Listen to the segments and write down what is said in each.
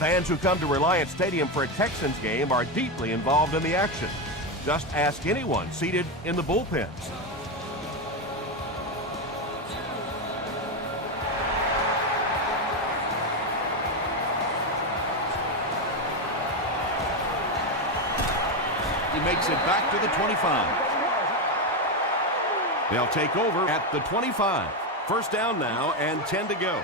Fans who come to Reliant Stadium for a Texans game are deeply involved in the action. Just ask anyone seated in the bullpens. He makes it back to the 25. They'll take over at the 25. First down now and 10 to go.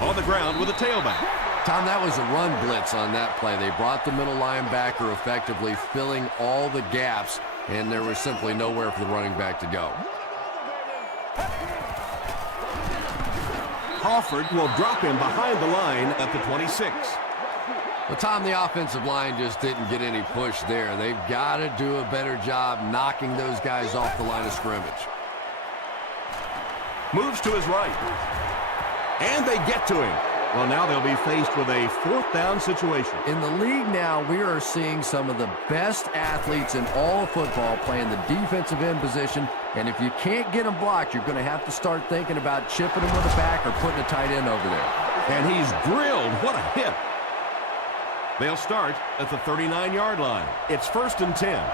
On the ground with a tailback. Tom, that was a run blitz on that play. They brought the middle linebacker effectively, filling all the gaps, and there was simply nowhere for the running back to go. Crawford will drop him behind the line at the 26. Well, Tom, the offensive line just didn't get any push there. They've got to do a better job knocking those guys off the line of scrimmage. Moves to his right. And they get to him. Well, now they'll be faced with a fourth down situation. In the league now, we are seeing some of the best athletes in all of football playing the defensive end position. And if you can't get them blocked, you're going to have to start thinking about chipping them with a back or putting a tight end over there. And he's drilled. What a hit. They'll start at the 39-yard line. It's 1st and 10.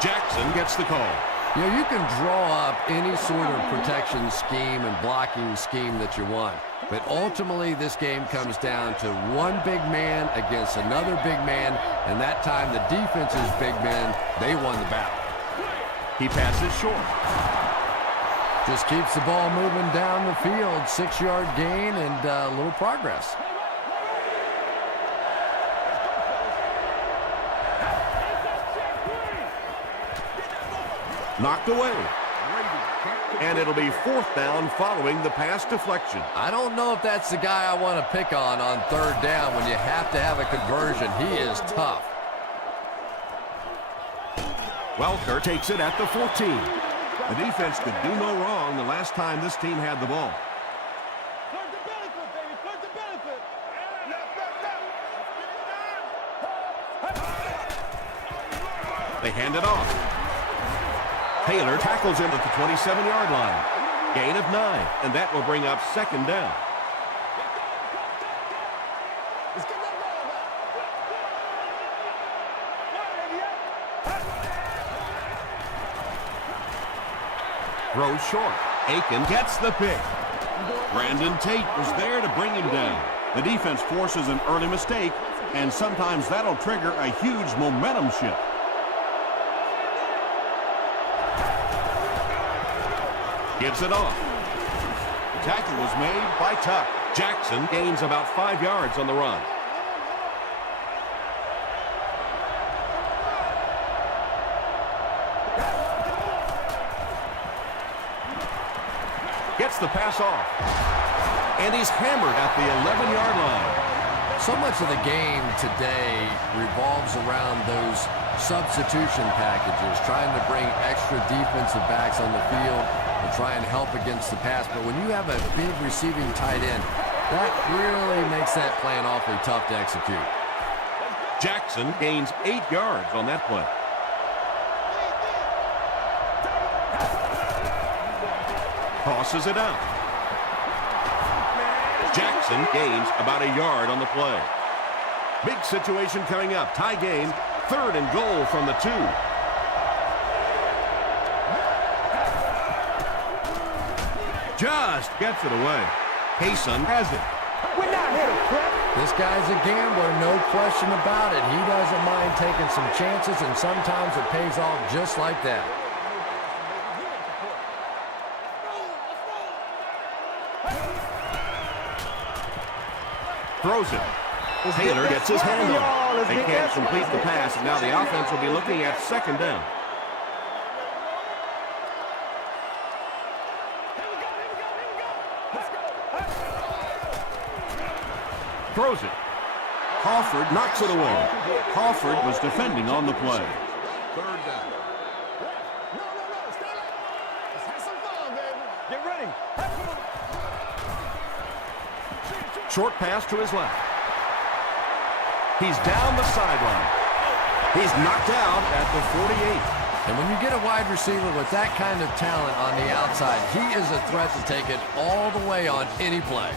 Jackson gets the call. You know, you can draw up any sort of protection scheme and blocking scheme that you want. But ultimately, this game comes down to one big man against another big man. And that time, the defense's big men, they won the battle. He passes short. Just keeps the ball moving down the field. 6-yard gain and a little progress. Knocked away. And it'll be 4th down following the pass deflection. I don't know if that's the guy I want to pick on 3rd down when you have to have a conversion. He is tough. Welker takes it at the 14. The defense could do no wrong the last time this team had the ball. They hand it off. Taylor tackles him at the 27-yard line. Gain of 9, and that will bring up 2nd down. Throws short. Aiken gets the pick. Brandon Tate was there to bring him down. The defense forces an early mistake, and sometimes that'll trigger a huge momentum shift. Gives it off. The tackle was made by Tuck. Jackson gains about 5 yards on the run. Gets the pass off. And he's hammered at the 11-yard line. So much of the game today revolves around those substitution packages, trying to bring extra defensive backs on the field and try and help against the pass. But when you have a big receiving tight end, that really makes that plan awfully tough to execute. Jackson gains 8 yards on that play. Tosses it out. Jackson gains about a yard on the play. Big situation coming up. Tie game. 3rd and goal from the 2. Just gets it away. Payson has it. We're not here to prep. This guy's a gambler, no question about it. He doesn't mind taking some chances, and sometimes it pays off just like that. Throws it. Taylor gets his hand on it. They can't complete the pass, and now the offense will be looking at 2nd down. Throws it. Crawford knocks it away. Crawford was defending on the play. 3rd down. Let's have some fun, baby. Get ready. Short pass to his left. He's down the sideline. He's knocked out at the 48. And when you get a wide receiver with that kind of talent on the outside, he is a threat to take it all the way on any play.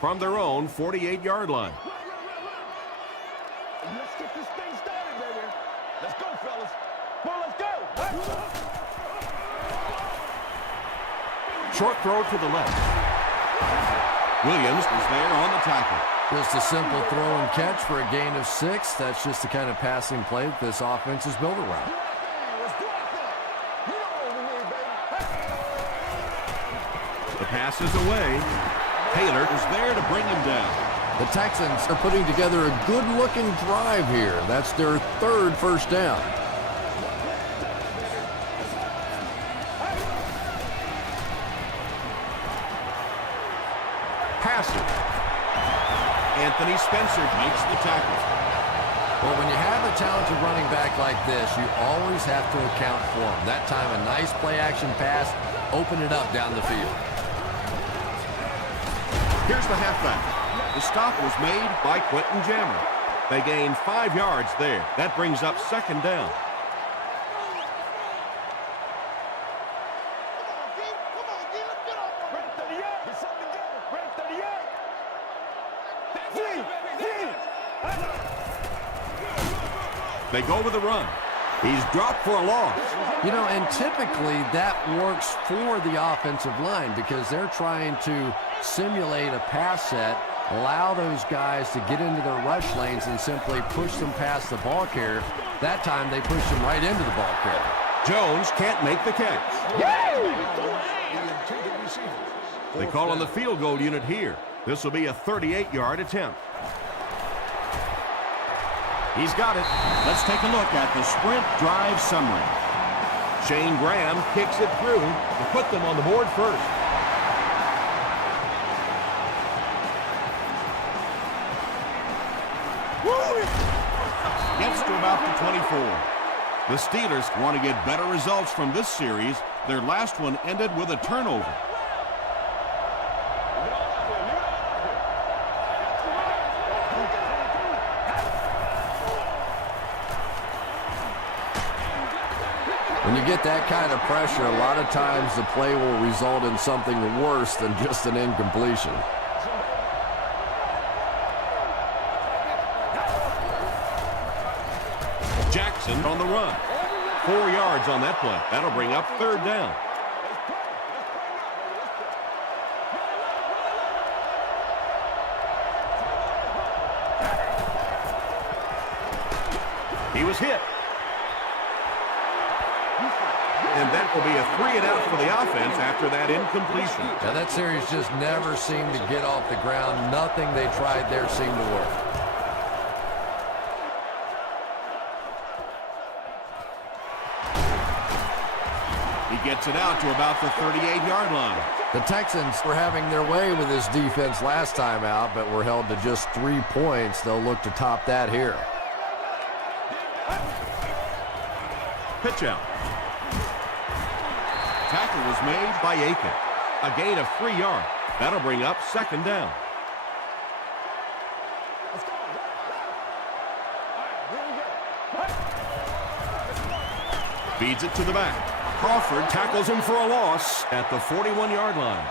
From their own 48-yard line. Let's get this thing started, baby. Let's go, fellas. Come on, let's go. Short throw to the left. Williams is there on the tackle. Just a simple throw and catch for a gain of 6. That's just the kind of passing play that this offense is built around. The pass is away. Taylor is there to bring him down. The Texans are putting together a good-looking drive here. That's their 3rd first down. Passer. Anthony Spencer makes the tackle. Well, when you have a talented running back like this, you always have to account for him. That time, a nice play-action pass, open it up down the field. Here's the halfback. The stop was made by Quentin Jammer. They gained 5 yards there. That brings up 2nd down. They go with the run. He's dropped for a loss. You know, and typically that works for the offensive line because they're trying to simulate a pass set, allow those guys to get into their rush lanes and simply push them past the ball carrier. That time they push them right into the ball carrier. Jones can't make the catch. They call on the field goal unit here. This will be a 38-yard attempt. He's got it. Let's take a look at the sprint drive summary. Shane Graham kicks it through to put them on the board first. Gets to about the 24. The Steelers want to get better results from this series. Their last one ended with a turnover. When you get that kind of pressure, a lot of times the play will result in something worse than just an incompletion. Jackson on the run. 4 yards on that play. That'll bring up 3rd down. He was hit. And that will be a 3 and out for the offense after that incompletion. Now that series just never seemed to get off the ground. Nothing they tried there seemed to work. He gets it out to about the 38-yard line. The Texans were having their way with this defense last time out, but were held to just 3 points. They'll look to top that here. Pitch out. Tackle was made by Aiken. A gain of 3 yards. That'll bring up 2nd down. Feeds it to the back. Crawford tackles him for a loss at the 41-yard line.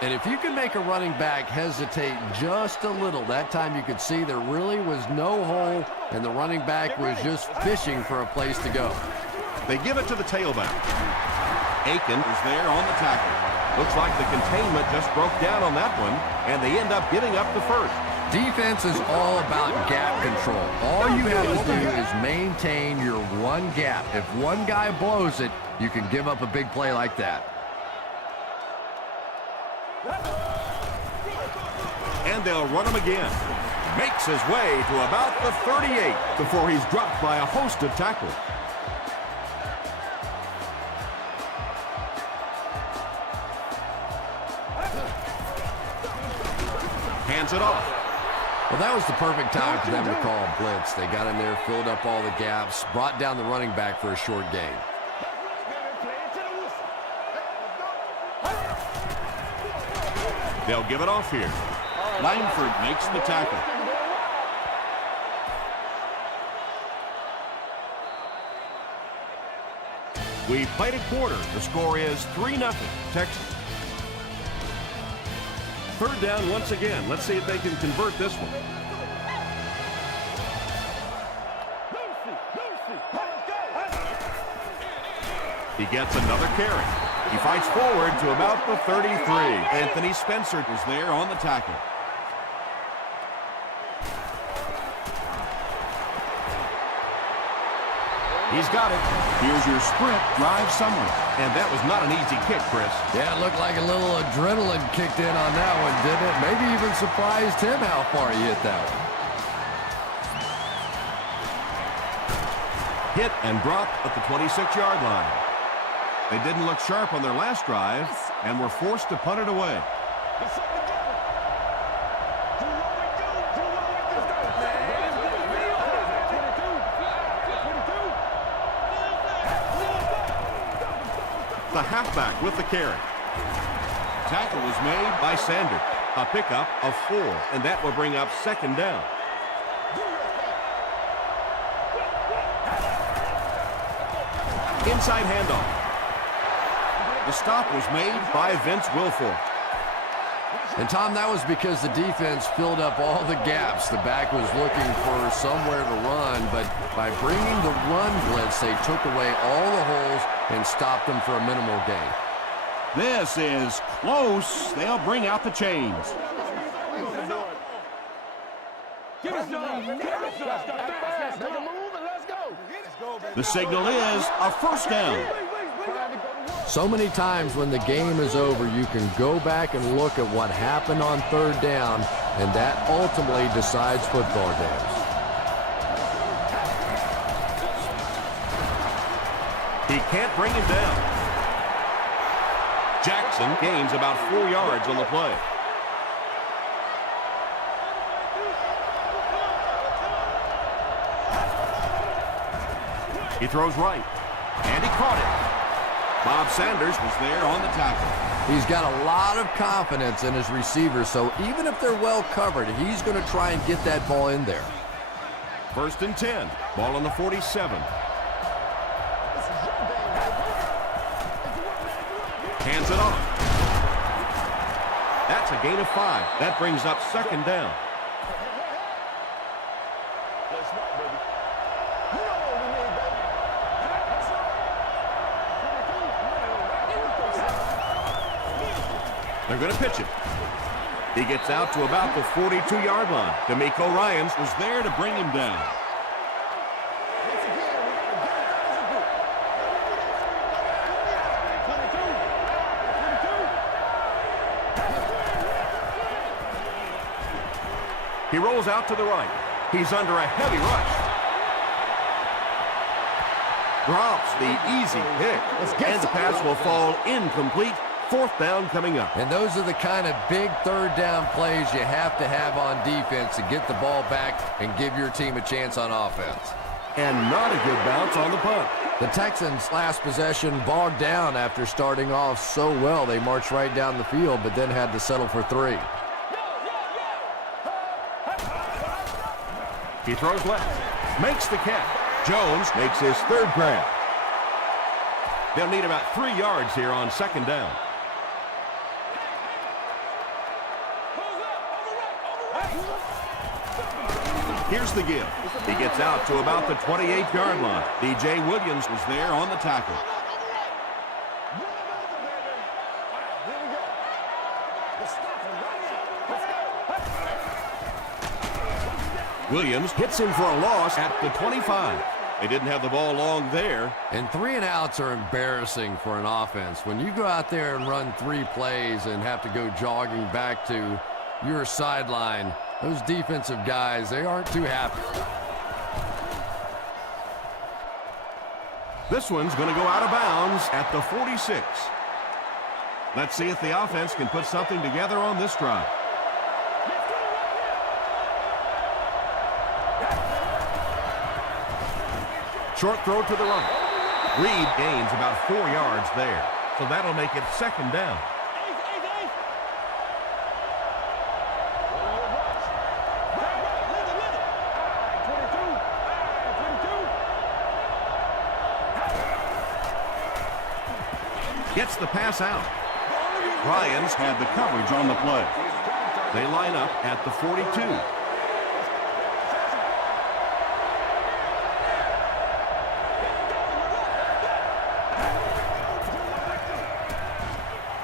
And if you can make a running back hesitate just a little, that time you could see there really was no hole, and the running back was just fishing for a place to go. They give it to the tailback. Aiken is there on the tackle. Looks like the containment just broke down on that one, and they end up giving up the first. Defense is all about gap control. All you have to do is maintain your one gap. If one guy blows it, you can give up a big play like that. And they'll run him again. Makes his way to about the 38 before he's dropped by a host of tackles. Hands it off. Well, that was the perfect time for them to call a blitz. They got in there, filled up all the gaps, brought down the running back for a short gain. They'll give it off here. Langford makes the tackle. We played a quarter. The score is 3-0 Texans. Third down once again. Let's see if they can convert this one. He gets another carry. He fights forward to about the 33. Anthony Spencer is there on the tackle. He's got it. Here's your sprint drive summary. And that was not an easy kick, Chris. Yeah, it looked like a little adrenaline kicked in on that one, didn't it? Maybe even surprised him how far he hit that one. Hit and dropped at the 26-yard line. They didn't look sharp on their last drive and were forced to punt it away. The halfback with the carry. Tackle was made by Sanders. A pickup of 4, and that will bring up second down. Inside handoff. The stop was made by Vince Wilfork. And, Tom, that was because the defense filled up all the gaps. The back was looking for somewhere to run, but by bringing the run blitz, they took away all the holes and stopped them for a minimal gain. This is close. They'll bring out the chains. The signal is a first down. So many times when the game is over, you can go back and look at what happened on third down, and that ultimately decides football games. He can't bring him down. Jackson gains about 4 yards on the play. He throws right, and he caught it. Bob Sanders was there on the tackle. He's got a lot of confidence in his receivers, so even if they're well covered, he's going to try and get that ball in there. First and 10. Ball on the 47. Hands it off. That's a gain of 5. That brings up second down. They're going to pitch it. He gets out to about the 42-yard line. D'Amico Ryans was there to bring him down. He rolls out to the right. He's under a heavy rush. Drops the easy pick. And the pass will fall incomplete. Fourth down coming up. And those are the kind of big third down plays you have to have on defense to get the ball back and give your team a chance on offense. And not a good bounce on the punt. The Texans' last possession bogged down after starting off so well. They marched right down the field, but then had to settle for 3. He throws left. Makes the catch. Jones makes his third grab. They'll need about 3 yards here on second down. Here's the give. He gets out to about the 28-yard line. D.J. Williams was there on the tackle. Williams hits him for a loss at the 25. They didn't have the ball long there. And 3 and outs are embarrassing for an offense. When you go out there and run 3 plays and have to go jogging back to your sideline, those defensive guys, they aren't too happy. This one's going to go out of bounds at the 46. Let's see if the offense can put something together on this drive. Short throw to the right. Reed gains about 4 yards there. So that'll make it second down. Gets the pass out. Ryans had the coverage on the play. They line up at the 42.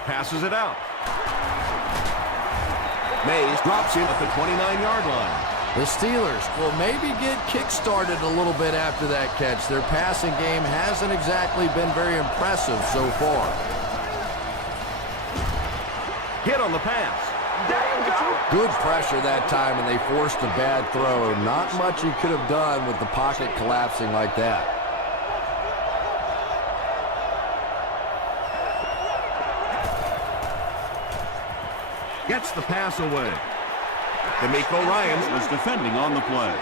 Passes it out. Mays drops in at the 29-yard line. The Steelers will maybe get kick-started a little bit after that catch. Their passing game hasn't exactly been very impressive so far. Hit on the pass. Good pressure that time, and they forced a bad throw. Not much he could have done with the pocket collapsing like that. Gets the pass away. D'Amico Ryans was defending on the play.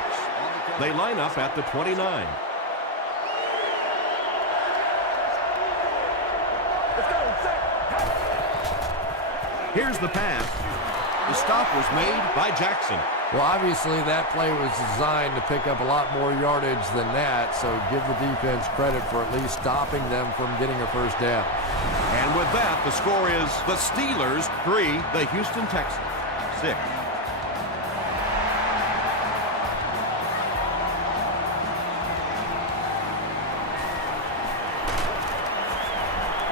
They line up at the 29. Here's the pass. The stop was made by Jackson. Well, obviously that play was designed to pick up a lot more yardage than that, so give the defense credit for at least stopping them from getting a first down. And with that, the score is the Steelers 3, the Houston Texans 6.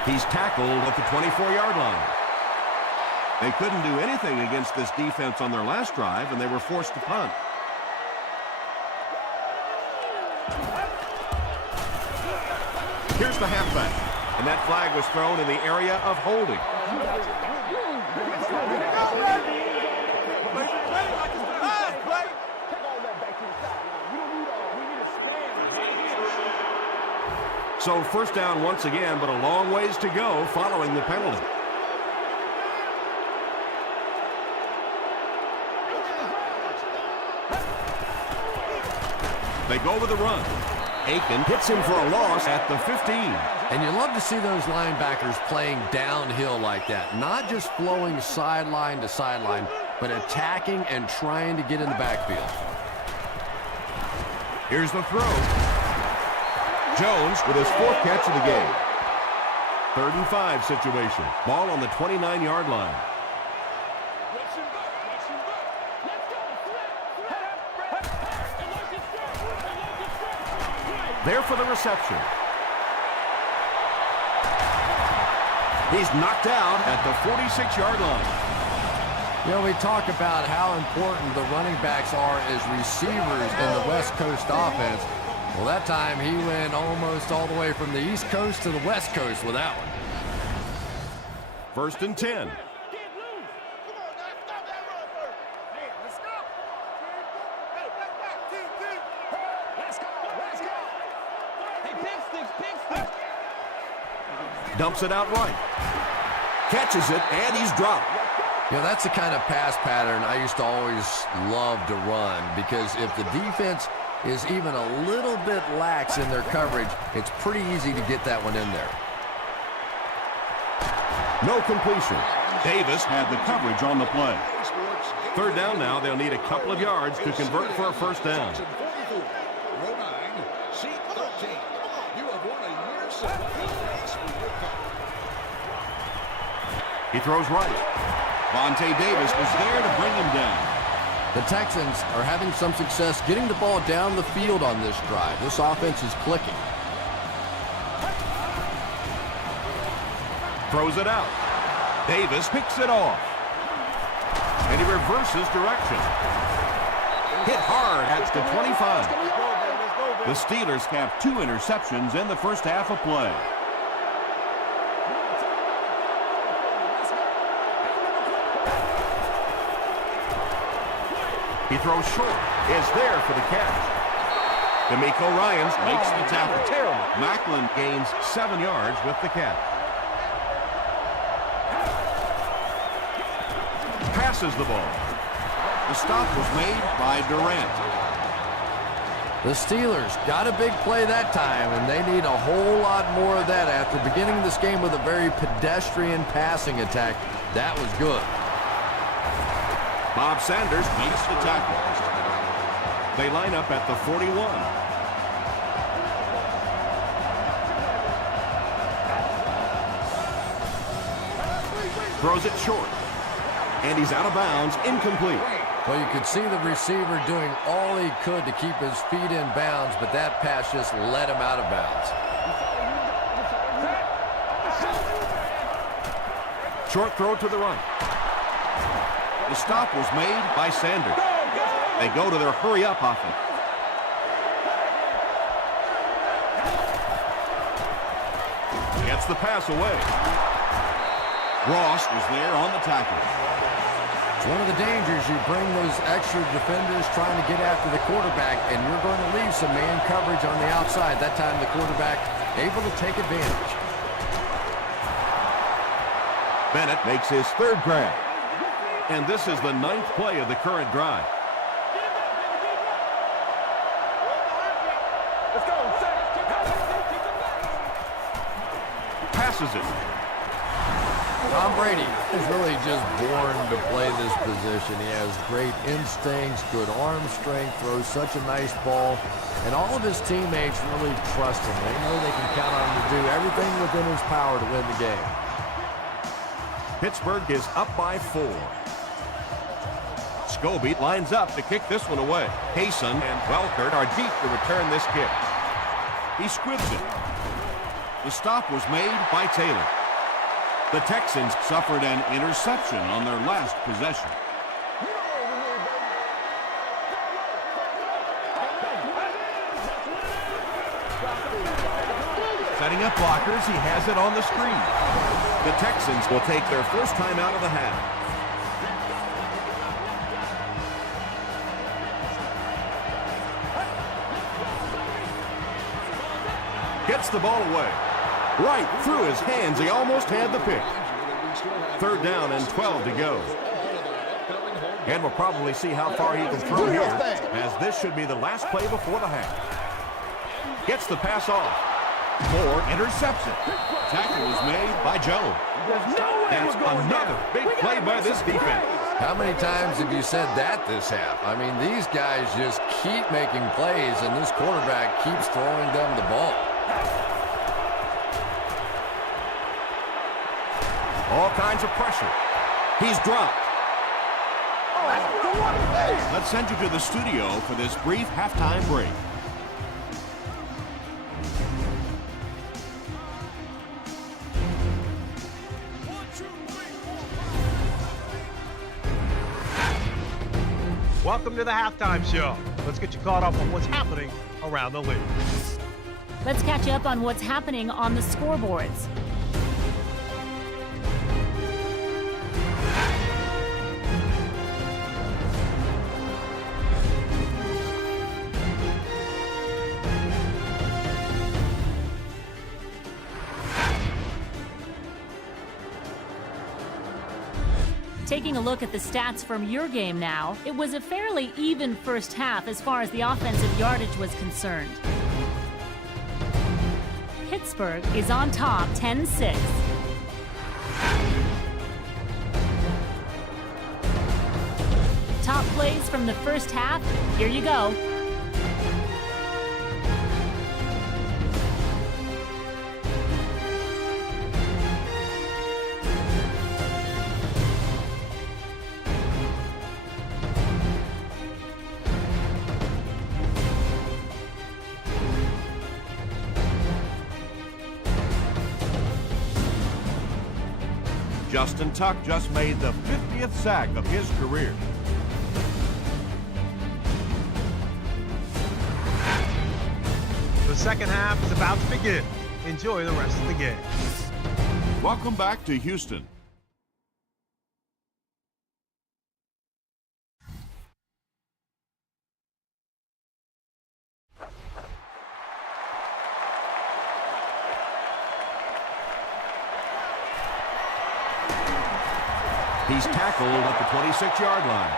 He's tackled at the 24-yard line. They couldn't do anything against this defense on their last drive, and they were forced to punt. Here's the halfback, and that flag was thrown in the area of holding. So first down once again, but a long ways to go following the penalty. They go with the run. Aiken hits him for a loss at the 15. And you love to see those linebackers playing downhill like that. Not just flowing sideline to sideline, but attacking and trying to get in the backfield. Here's the throw. Jones with his fourth catch of the game. 3rd and 5 situation. Ball on the 29-yard line. There for the reception. He's knocked out at the 46-yard line. You know, we talk about how important the running backs are as receivers in the West Coast offense. Well, that time he went almost all the way from the East Coast to the West Coast with that one. 1st and 10. Dumps it out right. Catches it, and he's dropped. You know, that's the kind of pass pattern I used to always love to run, because if the defense is even a little bit lax in their coverage, it's pretty easy to get that one in there. No completion. Davis had the coverage on the play. 3rd down now. They'll need a couple of yards to convert for a first down. He throws right. Vontae Davis was there to bring him down. The Texans are having some success getting the ball down the field on this drive. This offense is clicking. Throws it out. Davis picks it off. And he reverses direction. Hit hard at the 25. The Steelers have 2 interceptions in the first half of play. He throws short. Is there for the catch. D'Amico Ryans makes the tackle. Macklin gains 7 yards with the catch. Passes the ball. The stop was made by Durant. The Steelers got a big play that time, and they need a whole lot more of that after beginning this game with a very pedestrian passing attack. That was good. Bob Sanders makes the tackle. They line up at the 41. Throws it short. And he's out of bounds, incomplete. Well, you could see the receiver doing all he could to keep his feet in bounds, but that pass just let him out of bounds. Short throw to the right. The stop was made by Sanders. They go to their hurry-up offense. Gets the pass away. Ross was there on the tackle. It's one of the dangers. You bring those extra defenders trying to get after the quarterback, and you're going to leave some man coverage on the outside. That time the quarterback able to take advantage. Bennett makes his third grab. And this is the 9th play of the current drive. Passes it. Tom Brady is really just born to play this position. He has great instincts, good arm strength, throws such a nice ball, and all of his teammates really trust him. They know they can count on him to do everything within his power to win the game. Pittsburgh is up by 4. Scobie lines up to kick this one away. Hayson and Welkert are deep to return this kick. He squibs it. The stop was made by Taylor. The Texans suffered an interception on their last possession. Setting up blockers, he has it on the screen. The Texans will take their first time out of the half. Gets the ball away. Right through his hands. He almost had the pick. 3rd down and 12 to go. And we'll probably see how far he can throw here, as this should be the last play before the half. Gets the pass off. Moore intercepts it. Tackle is made by Jones. That's another big play by this defense. How many times have you said that this half? I mean, these guys just keep making plays, and this quarterback keeps throwing them the ball. All kinds of pressure. He's dropped. Let's send you to the studio for this brief halftime break. Welcome to the halftime show. Let's get you caught up on what's happening around the league. Let's catch you up on what's happening on the scoreboards. Taking a look at the stats from your game now, it was a fairly even first half as far as the offensive yardage was concerned. Pittsburgh is on top 10-6. Top plays from the first half, here you go. Justin Tuck just made the 50th sack of his career. The second half is about to begin. Enjoy the rest of the game. Welcome back to Houston. He's tackled at the 26-yard line.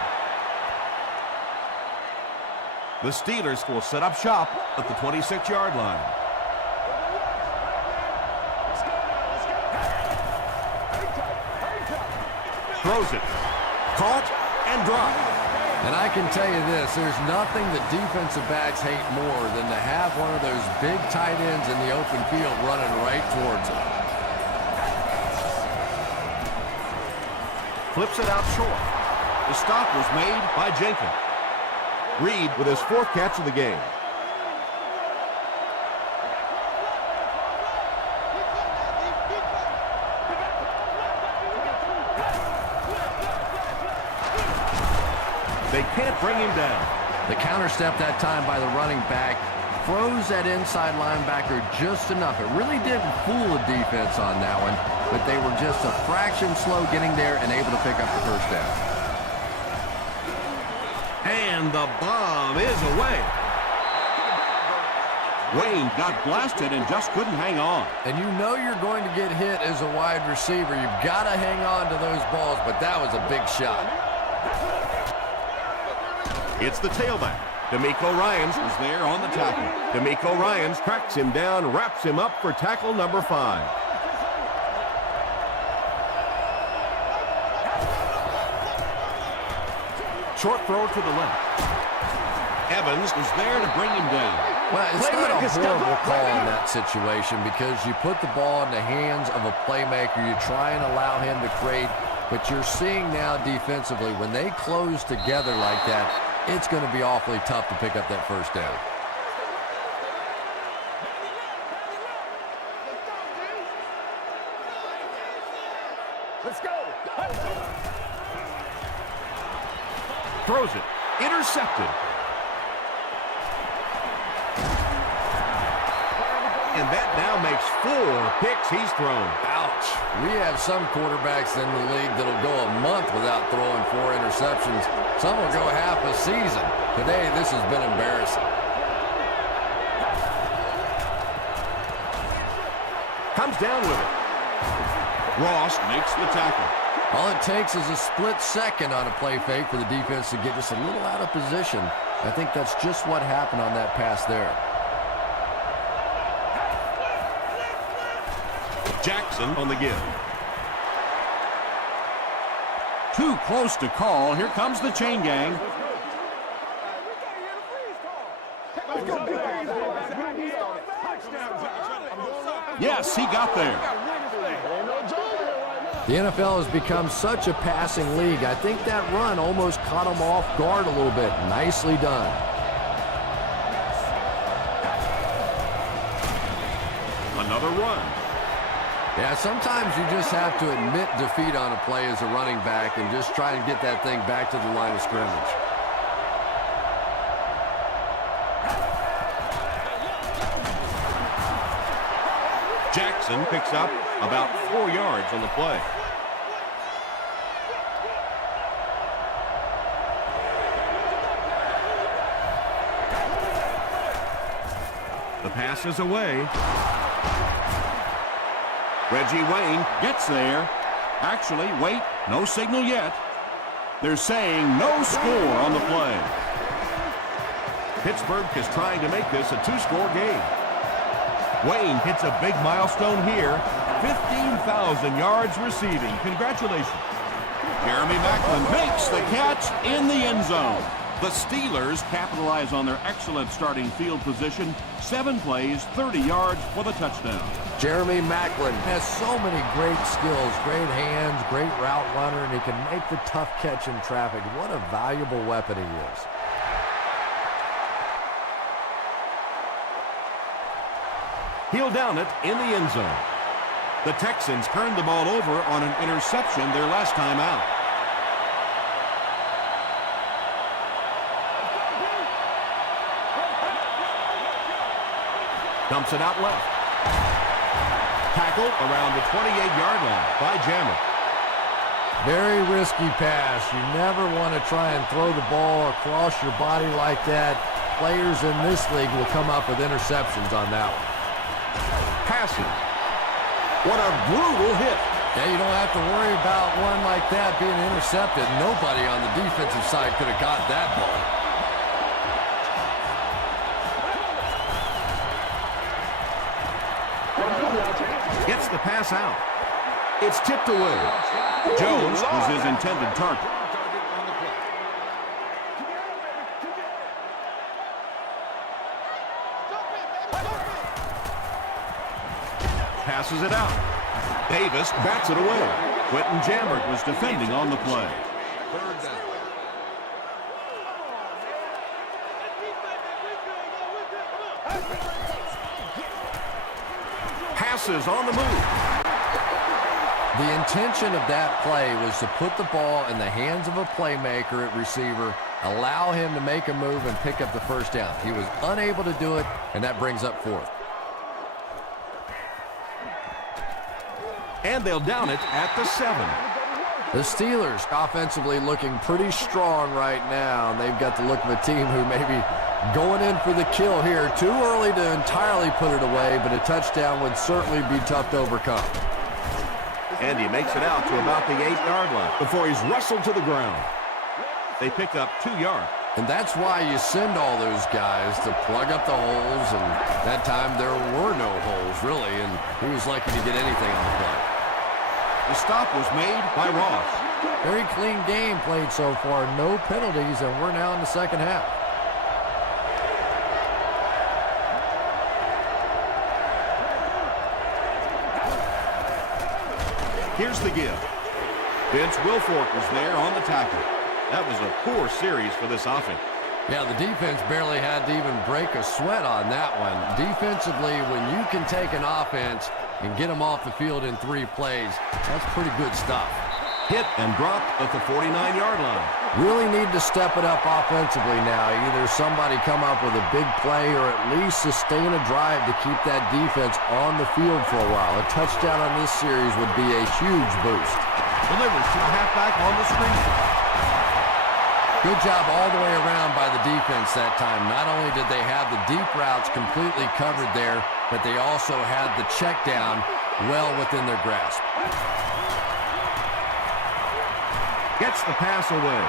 The Steelers will set up shop at the 26-yard line. Throws it. Caught and dropped. And I can tell you this, there's nothing that defensive backs hate more than to have one of those big tight ends in the open field running right towards them. Flips it out short. The stop was made by Jenkins. Reed with his 4th catch of the game. They can't bring him down. The counter step that time by the running back froze that inside linebacker just enough. It really didn't fool the defense on that one, but they were just a fraction slow getting there and able to pick up the first down. And the bomb is away. Wayne got blasted and just couldn't hang on. And you know you're going to get hit as a wide receiver. You've got to hang on to those balls, but that was a big shot. It's the tailback. D'Amico Ryans is there on the tackle. D'Amico Ryans tracks him down, wraps him up for tackle number 5. Short throw to the left. Evans is there to bring him down. Well, it's not a horrible call in that situation because you put the ball in the hands of a playmaker. You try and allow him to create, but you're seeing now defensively when they close together like that, it's going to be awfully tough to pick up that first down. Let's go. Throws it. Intercepted. And that now makes 4 picks he's thrown. Ouch. We have some quarterbacks in the league that'll go a month without throwing 4 interceptions. Some will go half a season. Today, this has been embarrassing. Comes down with it. Ross makes the tackle. All it takes is a split second on a play fake for the defense to get just a little out of position. I think that's just what happened on that pass there. Jackson on the give. Too close to call. Here comes the chain gang. Yes, he got there. The NFL has become such a passing league. I think that run almost caught him off guard a little bit. Nicely done. Another run. Yeah, sometimes you just have to admit defeat on a play as a running back and just try and get that thing back to the line of scrimmage. Jackson picks up about 4 yards on the play. The pass is away. Reggie Wayne gets there. Actually, wait, no signal yet. They're saying no score on the play. Pittsburgh is trying to make this a 2-score game. Wayne hits a big milestone here. 15,000 yards receiving. Congratulations. Jeremy Maclin makes the catch in the end zone. The Steelers capitalize on their excellent starting field position. 7 plays, 30 yards for the touchdown. Jeremy Maclin has so many great skills, great hands, great route runner, and he can make the tough catch in traffic. What a valuable weapon he is. He'll down it in the end zone. The Texans turned the ball over on an interception their last time out. Dumps it out left. Tackle around the 28-yard line by Jammer. Very risky pass. You never want to try and throw the ball across your body like that. Players in this league will come up with interceptions on that one. Passing. What a brutal hit. Yeah, you don't have to worry about one like that being intercepted. Nobody on the defensive side could have got that ball. Gets the pass out. It's tipped away. Jones was his intended target. Passes it out. Davis bats it away. Quentin Jambert was defending on the play. Third down. Passes on the move. The intention of that play was to put the ball in the hands of a playmaker at receiver, allow him to make a move and pick up the first down. He was unable to do it, and that brings up fourth. And they'll down it at the 7. The Steelers offensively looking pretty strong right now. And they've got the look of a team who may be going in for the kill here. Too early to entirely put it away, but a touchdown would certainly be tough to overcome. And he makes it out to about the 8-yard line before he's wrestled to the ground. They pick up 2 yards. And that's why you send all those guys to plug up the holes, and that time there were no holes, really, and he was lucky to get anything on the play. The stop was made by Ross. Very clean game played so far, no penalties, and we're now in the second half. Here's the give. Vince Wilfork was there on the tackle. That was a poor series for this offense. Yeah, the defense barely had to even break a sweat on that one. Defensively, when you can take an offense and get them off the field in 3 plays, that's pretty good stuff. Hit and dropped at the 49-yard line. Really need to step it up offensively now. Either somebody come up with a big play or at least sustain a drive to keep that defense on the field for a while. A touchdown on this series would be a huge boost. Delivers to the halfback on the screen. Good job all the way around by the defense that time. Not only did they have the deep routes completely covered there, but they also had the check down well within their grasp. Gets the pass away.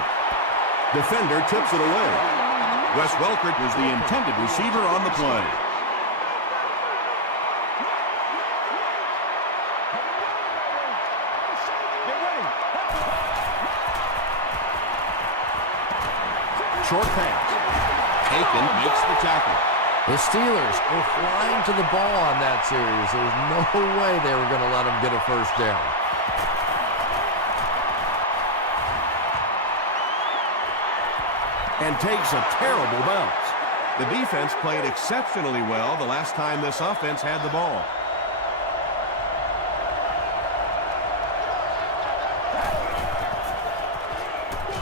Defender tips it away. Wes Welker was the intended receiver on the play. Short pass. Aiken makes the tackle. The Steelers were flying to the ball on that series. There's no way they were going to let them get a first down. And takes a terrible bounce. The defense played exceptionally well the last time this offense had the ball.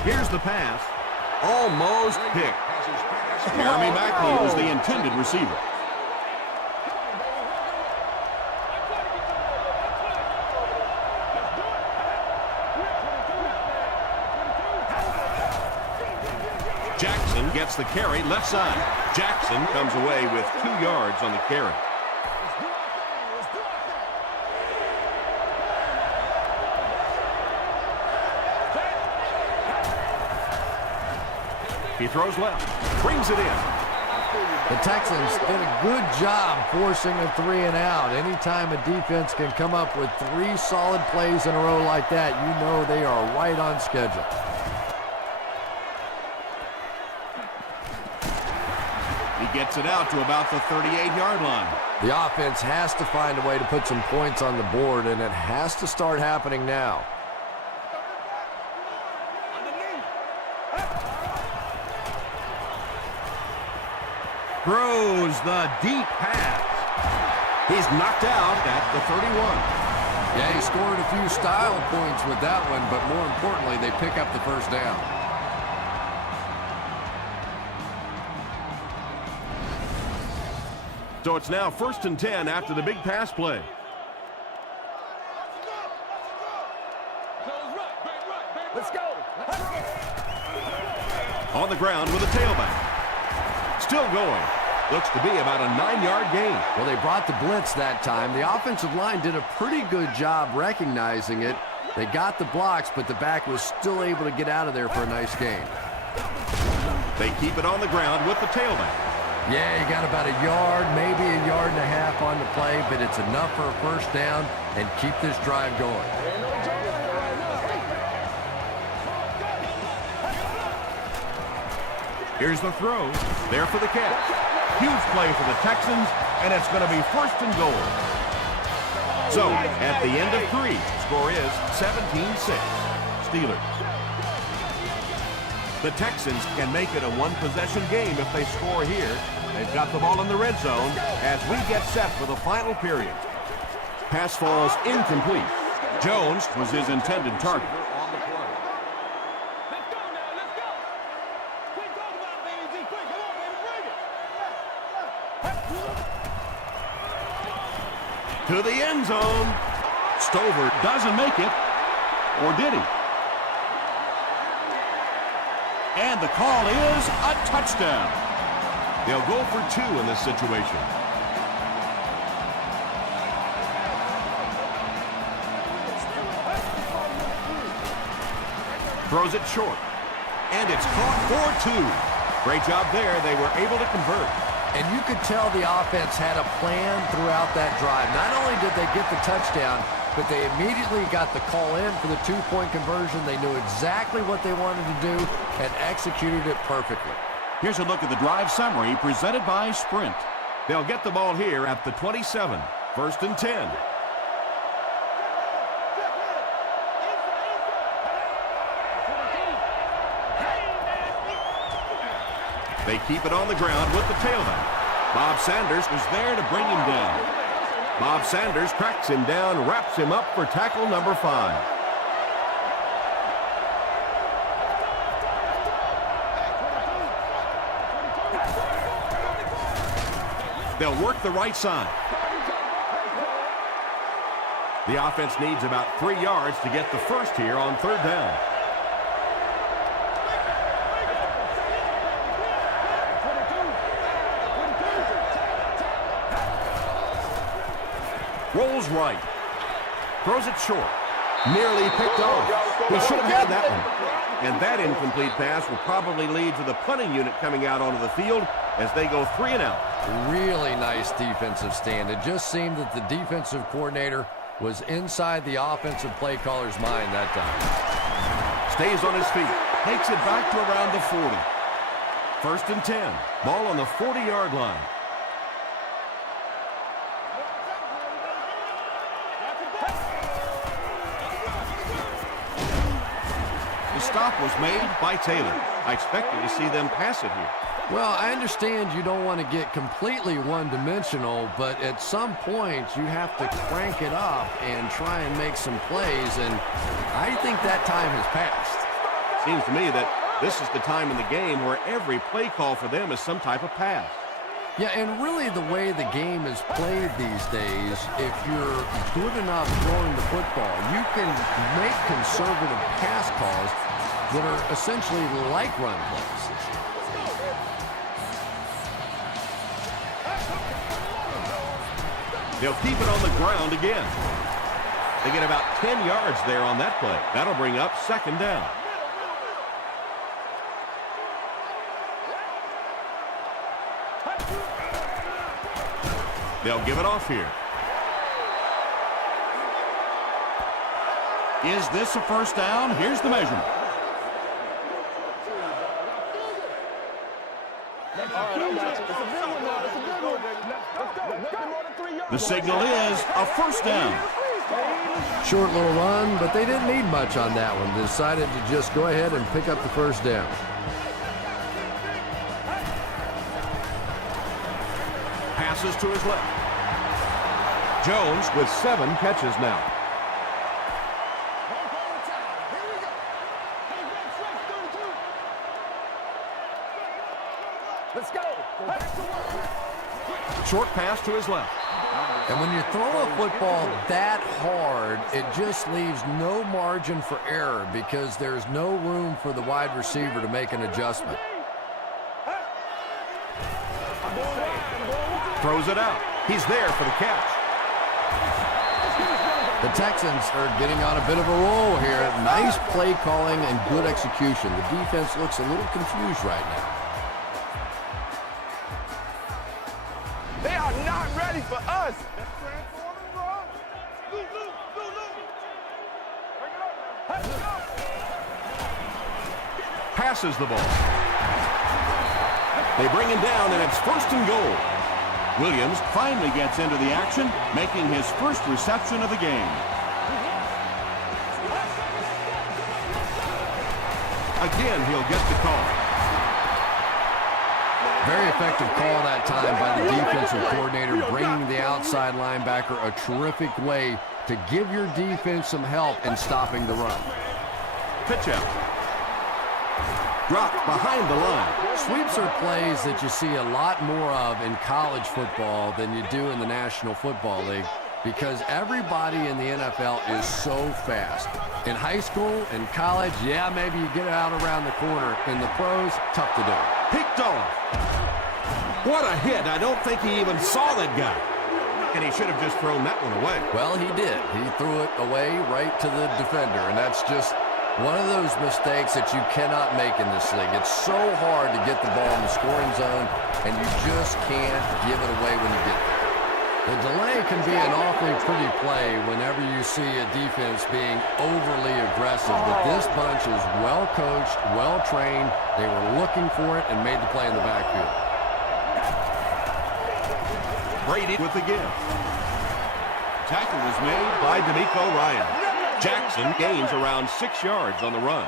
Here's the pass. Almost picked. Jeremy Mackley was the intended receiver. Jackson gets the carry left side. Jackson comes away with 2 yards on the carry. He throws left, brings it in. The Texans did a good job forcing a 3 and out. Anytime a defense can come up with 3 solid plays in a row like that, you know they are right on schedule. He gets it out to about the 38-yard line. The offense has to find a way to put some points on the board, and it has to start happening now. Throws the deep pass. He's knocked out at the 31. Yeah, he scored a few style points with that one, but more importantly, they pick up the first down. So it's now 1st and 10 after the big pass play. Let's go. On the ground with a tailback. Still going. Looks to be about a 9-yard gain. Well, they brought the blitz that time. The offensive line did a pretty good job recognizing it. They got the blocks, but the back was still able to get out of there for a nice gain. They keep it on the ground with the tailback. Yeah, you got about a yard, maybe a yard and a half on the play, but it's enough for a first down and keep this drive going. Here's the throw. There for the catch. Huge play for the Texans, and it's going to be 1st and goal. So, at the end of 3, score is 17-6. Steelers. The Texans can make it a one-possession game if they score here. They've got the ball in the red zone as we get set for the final period. Pass falls incomplete. Jones was his intended target. To the end zone. Stover doesn't make it. Or did he? And the call is a touchdown. They'll go for 2 in this situation. Throws it short. And it's caught for 2. Great job there. They were able to convert. And you could tell the offense had a plan throughout that drive. Not only did they get the touchdown, but they immediately got the call in for the 2-point conversion. They knew exactly what they wanted to do and executed it perfectly. Here's a look at the drive summary presented by Sprint. They'll get the ball here at the 27. 1st and 10. They keep it on the ground with the tailback. Bob Sanders was there to bring him down. Bob Sanders cracks him down, wraps him up for tackle number 5. They'll work the right side. The offense needs about 3 yards to get the first here on 3rd down. Rolls right. Throws it short. Nearly picked off. He should have had that one. And that incomplete pass will probably lead to the punting unit coming out onto the field as they go 3 and out. Really nice defensive stand. It just seemed that the defensive coordinator was inside the offensive play caller's mind that time. Stays on his feet. Takes it back to around the 40. 1st and 10. Ball on the 40-yard line. The stop was made by Taylor. I expected to see them pass it here. Well, I understand you don't want to get completely one-dimensional, but at some point you have to crank it up and try and make some plays, and I think that time has passed. Seems to me that this is the time in the game where every play call for them is some type of pass. Yeah, and really the way the game is played these days, if you're good enough throwing the football, you can make conservative pass calls that are essentially like run plays. They'll keep it on the ground again. They get about 10 yards there on that play. That'll bring up 2nd down. They'll give it off here. Is this a 1st down? Here's the measurement. The signal is a 1st down. Short little run, but they didn't need much on that one. They decided to just go ahead and pick up the 1st down. Passes to his left. Jones with 7 catches now. Let's go. Short pass to his left. And when you throw a football that hard, it just leaves no margin for error because there's no room for the wide receiver to make an adjustment. Throws it out. He's there for the catch. The Texans are getting on a bit of a roll here. Nice play calling and good execution. The defense looks a little confused right now. They are not ready for us. Passes the ball. They bring him down, and it's 1st and goal. Williams finally gets into the action, making his first reception of the game. Again, he'll get the call. Very effective call that time by the defensive coordinator, bringing the outside linebacker a terrific way to give your defense some help in stopping the run. Pitch out. Dropped behind the line. Sweeps are plays that you see a lot more of in college football than you do in the National Football League because everybody in the NFL is so fast. In high school and college, yeah, maybe you get it out around the corner. In the pros, tough to do. Picked off. What a hit. I don't think he even saw that guy. And he should have just thrown that one away. Well, he did. He threw it away right to the defender, and that's just one of those mistakes that you cannot make in this league. It's so hard to get the ball in the scoring zone, and you just can't give it away when you get there. The delay can be an awfully pretty play whenever you see a defense being overly aggressive, but this bunch is well-coached, well-trained. They were looking for it and made the play in the backfield. Brady with the give. Tackle is made by D'Amico Ryan. Jackson gains around 6 yards on the run.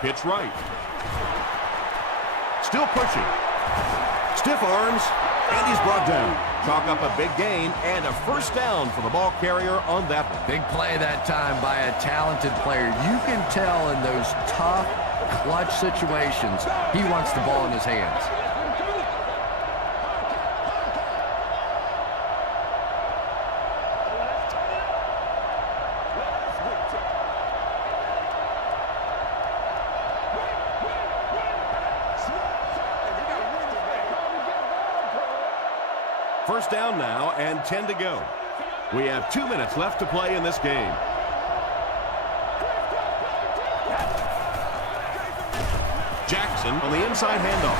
Pitch right. Still pushing. Stiff arms, and he's brought down. Chalk up a big gain and a first down for the ball carrier on that one. Big play that time by a talented player. You can tell in those tough, clutch situations, he wants the ball in his hands. First down now and 10 to go. We have 2 minutes left to play in this game. Jackson on the inside handoff.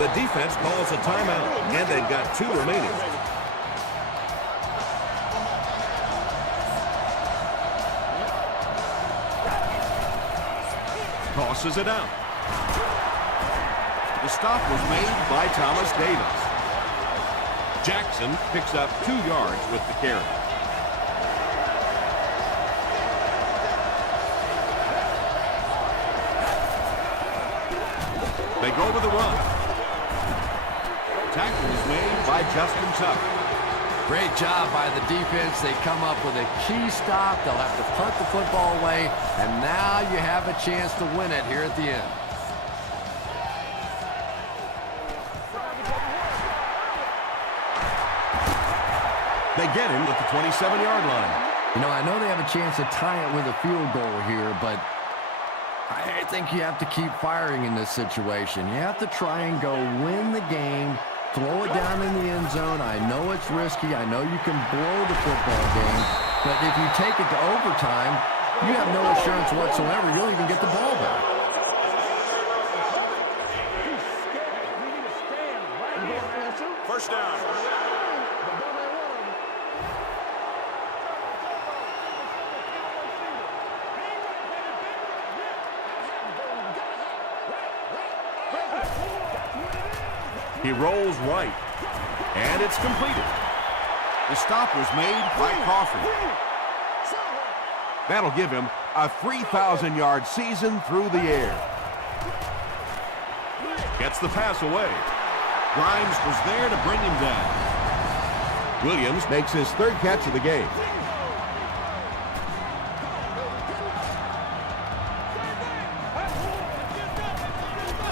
The defense calls a timeout, and they've got 2 remaining. Tosses it out. The stop was made by Thomas Davis. Jackson picks up 2 yards with the carry. They go to the run. Tackle is made by Justin Tuck. Great job by the defense. They come up with a key stop. They'll have to punt the football away, and now you have a chance to win it here at the end. They get him at the 27-yard line. You know, I know they have a chance to tie it with a field goal here, but I think you have to keep firing in this situation. You have to try and go win the game, throw it down in the end zone. I know it's risky. I know you can blow the football game, but if you take it to overtime, you have no assurance whatsoever you'll even get the ball back. First down. He rolls right, and it's completed. The stop was made by Crawford. That'll give him a 3,000-yard season through the air. Gets the pass away. Grimes was there to bring him down. Williams makes his 3rd catch of the game.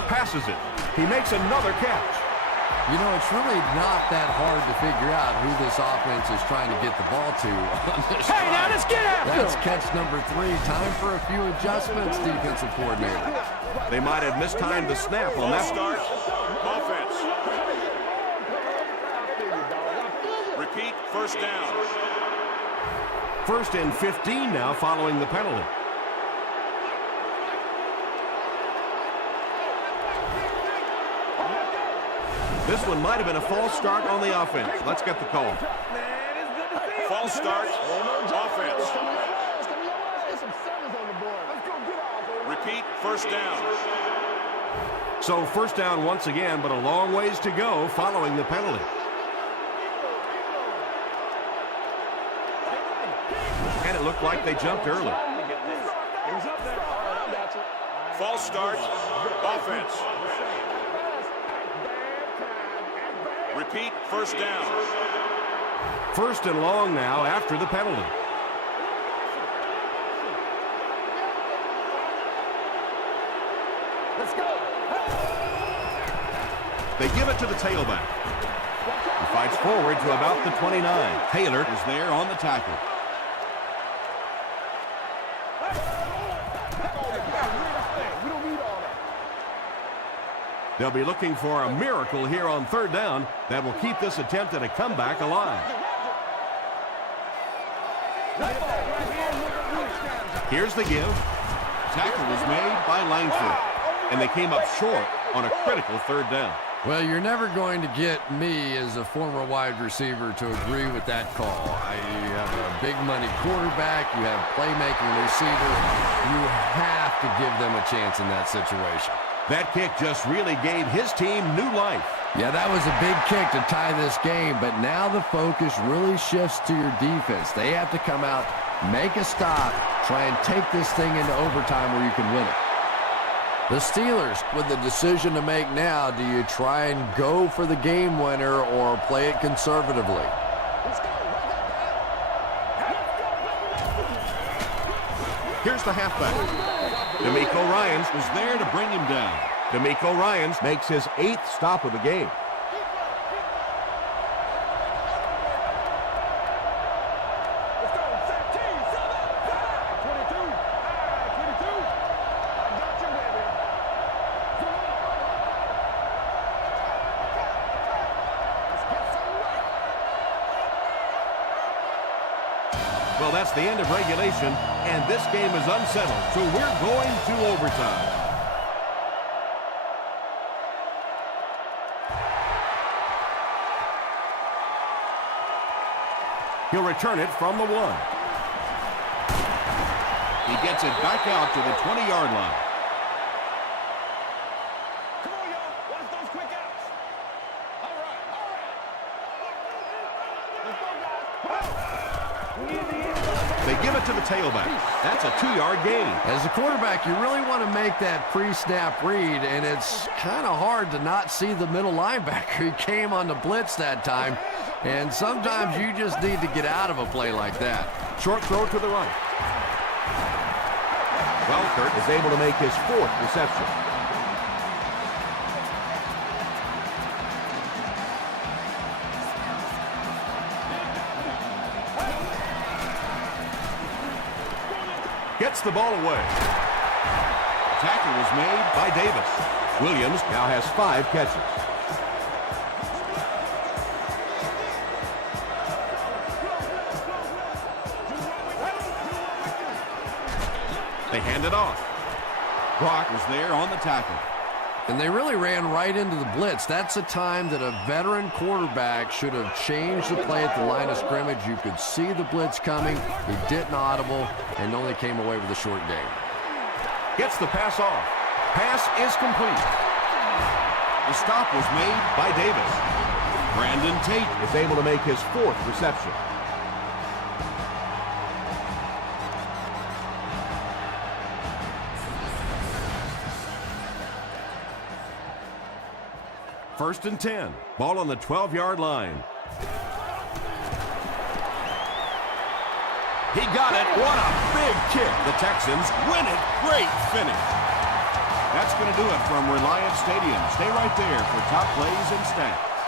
Passes it. He makes another catch. You know, it's really not that hard to figure out who this offense is trying to get the ball to on this drive. Hey, now let's get after That's catch number 3. Time for a few adjustments, defensive coordinator. They might have mistimed the snap on that start. Offense. Repeat, first down. First and 15 now following the penalty. This one might have been a false start on the offense. Let's get the call. False start. Offense. Repeat, first down. So first down once again, but a long ways to go following the penalty. And it looked like they jumped early. False start. Offense. Repeat, first down. First and long now after the penalty. Let's go. They give it to the tailback. He fights forward to about the 29. Taylor is there on the tackle. They'll be looking for a miracle here on third down that will keep this attempt at a comeback alive. Here's the give. Tackle was made by Langford, and they came up short on a critical third down. Well, you're never going to get me as a former wide receiver to agree with that call. You have a big money quarterback, you have playmaking receiver. You have to give them a chance in that situation. That kick just really gave his team new life. Yeah, that was a big kick to tie this game, but now the focus really shifts to your defense. They have to come out, make a stop, try and take this thing into overtime where you can win it. The Steelers with the decision to make now. Do you try and go for the game winner or play it conservatively? Here's the halfback. D'Amico Ryans was there to bring him down. D'Amico Ryans makes his 8th stop of the game. Well, that's the end of regulation, and this game is unsettled, so we're going to overtime. He'll return it from the 1. He gets it back out to the 20-yard line. Come on, y'all. Watch those quick outs. All right. Let's go, guys. They give it to the tailback. That's a 2-yard gain. As a quarterback, you really want to make that pre-snap read, and it's kind of hard to not see the middle linebacker. He came on the blitz that time, and sometimes you just need to get out of a play like that. Short throw to the right. Welker is able to make his 4th reception. Gets the ball away. The tackle was made by Davis. Williams now has 5 catches. They hand it off. Brock was there on the tackle. And they really ran right into the blitz. That's a time that a veteran quarterback should have changed the play at the line of scrimmage. You could see the blitz coming. He didn't audible and only came away with a short gain. Gets the pass off. Pass is complete. The stop was made by Davis. Brandon Tate is able to make his 4th reception. First and 10. Ball on the 12-yard line. He got it. What a big kick. The Texans win it. Great finish. That's going to do it from Reliant Stadium. Stay right there for top plays and stats.